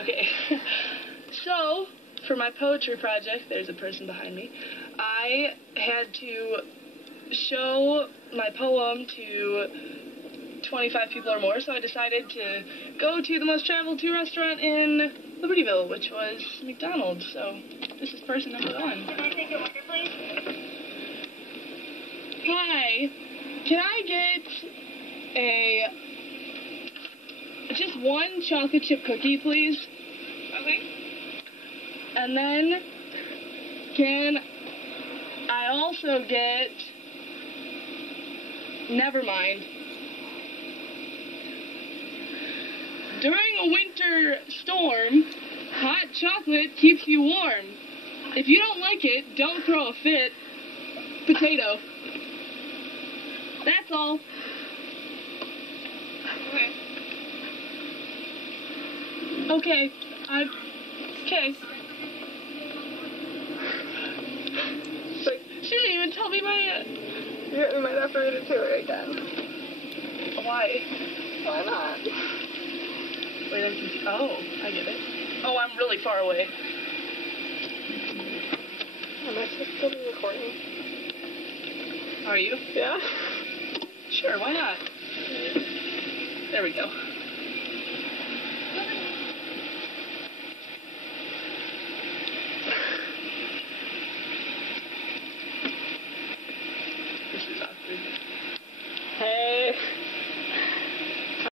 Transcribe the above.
Okay. So, for my poetry project, there's a person behind me, I had to show my poem to 25 people or more, so I decided to go to the most traveled to restaurant in Libertyville, which was McDonald's. So, this is person number 1. Can I take your order, please? Hi. Can I get just one chocolate chip cookie, please? Okay. And then, can I also get... Never mind. During a winter storm, hot chocolate keeps you warm. If you don't like it, don't throw a fit. Potato. That's all. Okay. Okay. Okay. She didn't even tell me my... You might have to read it to her again. Why? Why not? Wait, I'm confused. Oh, I get it. Oh, I'm really far away. Am I supposed to be recording? Are you? Yeah. Sure, why not? There we go.